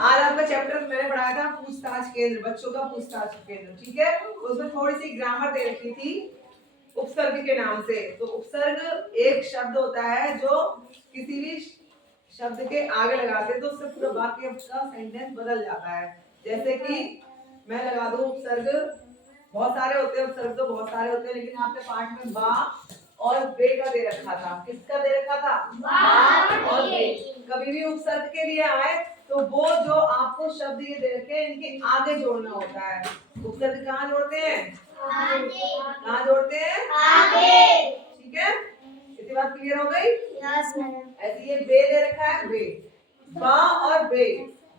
आज आपका चैप्टर मैंने पढ़ाया था पूछताछ केंद्र, बच्चों का पूछताछ केंद्र, ठीक है। उसमें थोड़ी सी ग्रामर दे रखी थी उपसर्ग के नाम से। तो उपसर्ग एक शब्द होता है जो किसी भी शब्द के आगे लगाते हैं तो उससे पूरा वाक्य का सेंटेंस बदल जाता है। जैसे कि मैं लगा दूं उपसर्ग, बहुत सारे होते हैं उपसर्ग, तो बहुत सारे होते हैं, लेकिन आपके पाठ में बा और बे का दे रखा था। किसका दे रखा था? बा और बे। कभी भी उपसर्ग के लिए आए तो वो जो आपको शब्द ये दे रखे हैं इनके आगे जोड़ना होता है। उपसर्ग कहाँ जोड़ते हैं? कहाँ जोड़ते हैं? आगे। ठीक है, इतनी बात क्लियर हो गई? Yes madam. ऐसे ये बे दे रखा है, बे, बा और बे।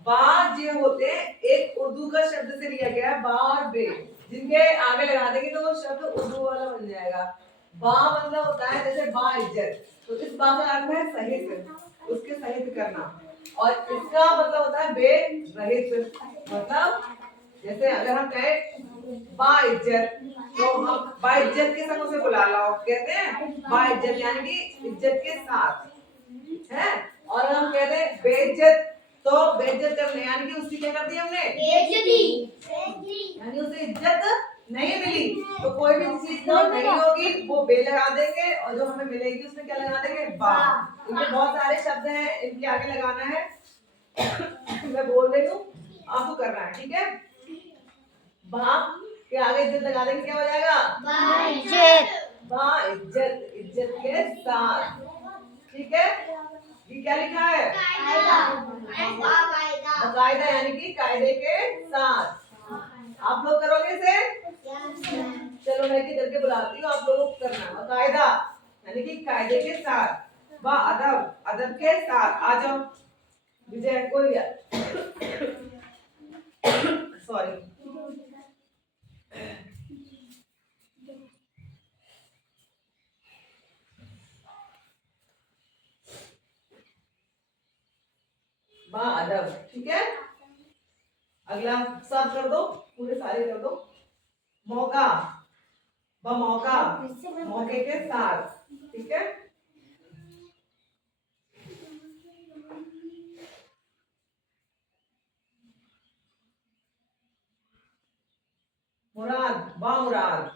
बा जो होते हैं एक उर्दू का शब्द से लिया गया है, बा और बे, जिनके आगे लगा देंगे तो वो शब्द उर्दू वाला बन जाएगा। बा मतलब होता है जैसे बा इज्जत, तो इस बा का अर्थ है सहित, उसके सहित करना। और इसका मतलब होता है बे रहित, मतलब जैसे अगर हम कहें बा इज्जत, तो हम बा इज्जत के संग उसे बुला लाओ, कहते हैं बा इज्जत, यानी कि इज्जत के साथ है। और हम कहते हैं बेइज्जत, तो बेइज्जत करने यानी कि उसकी क्या कर दी हमने? बेइज्जती, यानी उसे इज्जत नहीं मिली। तो कोई भी चीज जो नहीं होगी वो बे लगा देंगे, और जो हमें मिलेगी उसमें क्या लगा देंगे? बा। इनके बहुत सारे शब्द हैं, इनके आगे लगाना है। मैं बोल रही हूँ, आपको करना है, ठीक है। बा के आगे इज्जत लगा देंगे, क्या हो जाएगा? बा इज्जत, बा इज्जत, इज्जत के साथ, ठीक है। ये क्या लिखा है? कायदा, यानी कि कायदे के साथ। आप लोग करोगे इसे? चलो मैं करके बुलाती हूँ, आप लोगों को करना। कायदा यानी कि कायदे के साथ, व अदब, अदब के साथ। आ जाओ विजय, कोई सॉरी, बा अदब, ठीक है। अगला सब कर दो, पूरे सारे कर दो। मौका, ब मौका, मौके के साथ, ठीक है। मुराद, बा मुराद,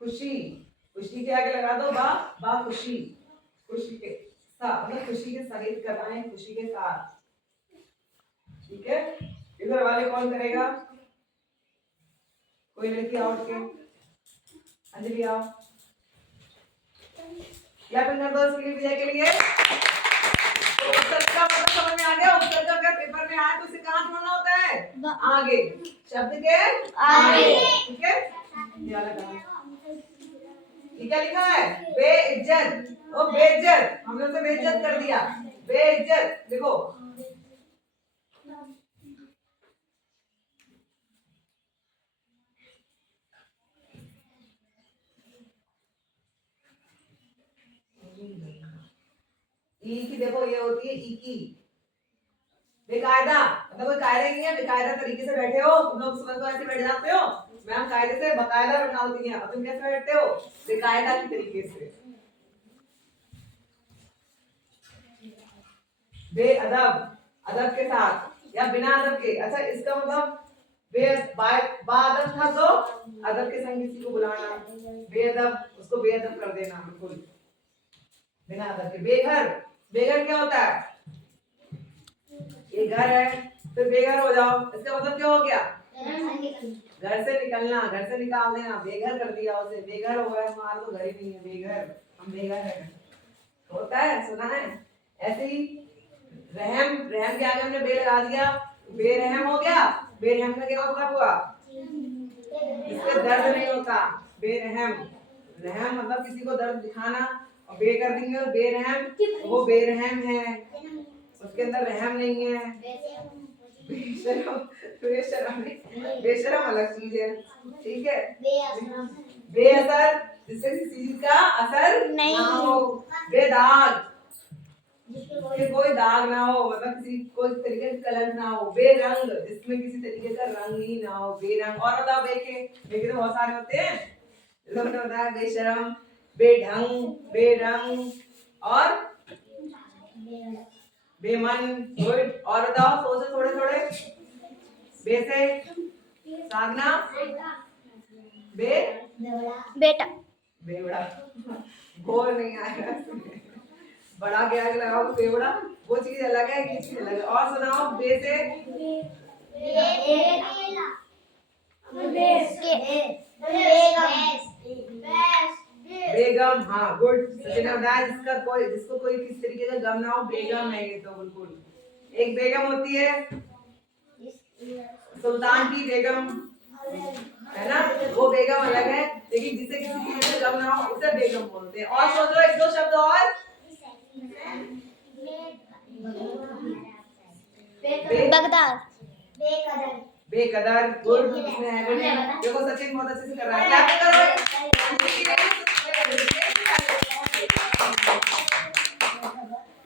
खुशी, खुशी के आगे लगा दो बा, बा खुशी, खुशी के साथ, मतलब खुशी के सहित करना है, खुशी के साथ, ठीक है। इधर वाले कौन करेगा? कोई लड़की आओ के, अंजलि आओ, या फिंगर दो इसके लिए, विजय के लिए। तो उत्तर का मतलब समझ में आ गया। उत्तर का अगर पेपर में आए तो इसे कहाँ जोड़ना होता है? आगे, शब्द के आगे, ठीक है। ये क्या लिखा है? बेइज्जत, ओ बेइज्जत, हमने उसे बेइज्जत कर दिया, बेइज्जत। देखो ई की, देखो ये होती है ई की, बेकायदा, मतलब कोई कायदे नहीं है, बेकायदा तरीके से बैठे हो तुम लोग, सुबह को ऐसे बैठ जाते हो, मैम कायदे से बकायदा बैठाती हैं, तुम कैसे बैठते हो? बेकायदा की तरीके से। बेअदब, अदब के साथ या बिना अदब के। अच्छा, इसका मतलब बाअदब था तो अदब के संग किसी को बुलाना, बेअदब उसको बेअदब कर देना, बिल्कुल बिना अदब के। बेघर, बेघर क्या होता है? ये घर है, फिर बेघर हो जाओ, इसका मतलब क्या हो गया? घर से निकलना, घर से निकाल देना, बेघर कर दिया उसे, बेघर हो गया, हमारा तो घर ही नहीं है, बेघर, हम बेघर है, होता है, सुना है। ऐसे ही रहम, रहम के आगे हमने बे लगा दिया, बेरहम हो गया। बेरहम का क्या मतलब हुआ? इससे दर्द नहीं होता, बेरहम। रहम मतलब किसी को दर्द दिखाना, और बे कर देंगे और बेरहम, वो बेरहम है, उसके अंदर रहम नहीं है। बेशरम, बेशरम बेशरम अलग चीज है, ठीक है। बेअसर, जिससे किसी चीज का असर नहीं हो। बेदाग, कि कोई दाग ना हो, मतलब किसी कोई तरीके का कलर ना हो, बेरंग, जिसमें किसी तरीके का रंग ही ना हो, बेरंग। और बताओ बेके तो बहुत सारे होते हैं, जैसे मैंने बताया बेशरम, बेढंग, बेरंग और बेमन। गुड। और बताओ, सोचो थोड़े थोड़े। बे से साधना, बे बेटा, बेवड़ा, घोर नहीं आएगा, बड़ा के आगे लगाओ तो बेवड़ा, वो चीज अलग है, ये चीज अलग है। और सुनाओ, बे से बेगम। हाँ गुड, सचिन ने बताया जिसको कोई किस तरीके का गम ना हो, बेगम है ये तो बिल्कुल। एक बेगम होती है सुल्तान की बेगम, है ना, वो बेगम अलग है, लेकिन जिसे किसी चीज का गम ना हो उसे बेगम बोलते हैं। और सोचो एक दो शब्द और। बगदाद, बेकदर। गुड। देखो सचिन बहुत अच्छे से कर रहा है, क्लैप करो।